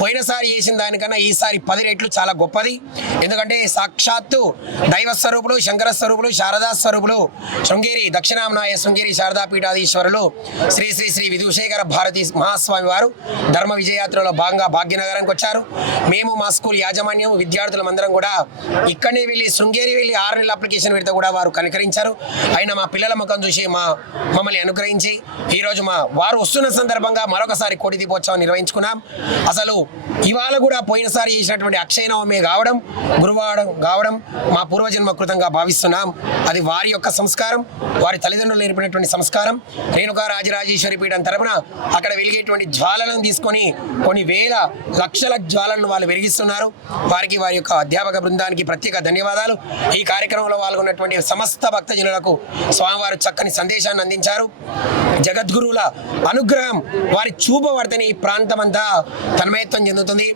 పోయినసారి చేసిన దానికన్నా ఈసారి 10 రెట్లు చాలా గొప్పది. ఎందుకంటే సాక్షాత్తు దైవ స్వరూపులు, శంకర స్వరూపులు, శారదా స్వరూపులు, శృంగేరి దక్షిణామనాయ శృంగేరి శారదా పీఠాధీశ్వరులు శ్రీ శ్రీ శ్రీ విధుశేఖర భారతి మహాస్వామి వారు ధర్మ విజయయాత్రలో భాగంగా భాగ్యనగరానికి వచ్చారు. మేము మా స్కూల్ యాజమాన్యం విద్యార్థులందరం కూడా ఇక్కడనే వెళ్ళి శృంగేరి వెళ్ళి 6 నెలల అప్లికేషన్ పెడితే కూడా వారు కనికరించారు. అయినా మా పిల్లల ముఖం చూసి మమ్మల్ని అనుగ్రహించి ఈరోజు వారు వస్తున్న సందర్భంగా మరొకసారి కోటి దీపోత్సవం నిర్వహించుకున్నాం. అసలు ఇవాళ కూడా పోయినసారి చేసినటువంటి అక్షయ నవమి కావడం, గురువారం కావడం మా పూర్వజన్మ కృతంగా భావిస్తున్నాం. అది వారి యొక్క సంస్కారం, వారి తల్లిదండ్రులు నేర్పినటువంటి సంస్కారం. రేణుకా రాజరాజేశ్వరి పీఠం తరపున అక్కడ వెలిగేటువంటి జ్వాలను తీసుకొని కొన్ని వేల లక్షల జ్వాలను వాళ్ళు వెలిగిస్తున్నారు. వారికి వారి యొక్క అధ్యాపక బృందానికి ప్రత్యేక ధన్యవాదాలు. ఈ కార్యక్రమంలో పాల్గొన్నటువంటి సమస్త భక్తజనులకు స్వామివారు చక్కని సందేశాన్ని అందించారు. జగద్గురువుల అనుగ్రహం వారి చూపబడితేనే ఈ ప్రాంతం అంతా తన్మయత్వం చెందుతుంది.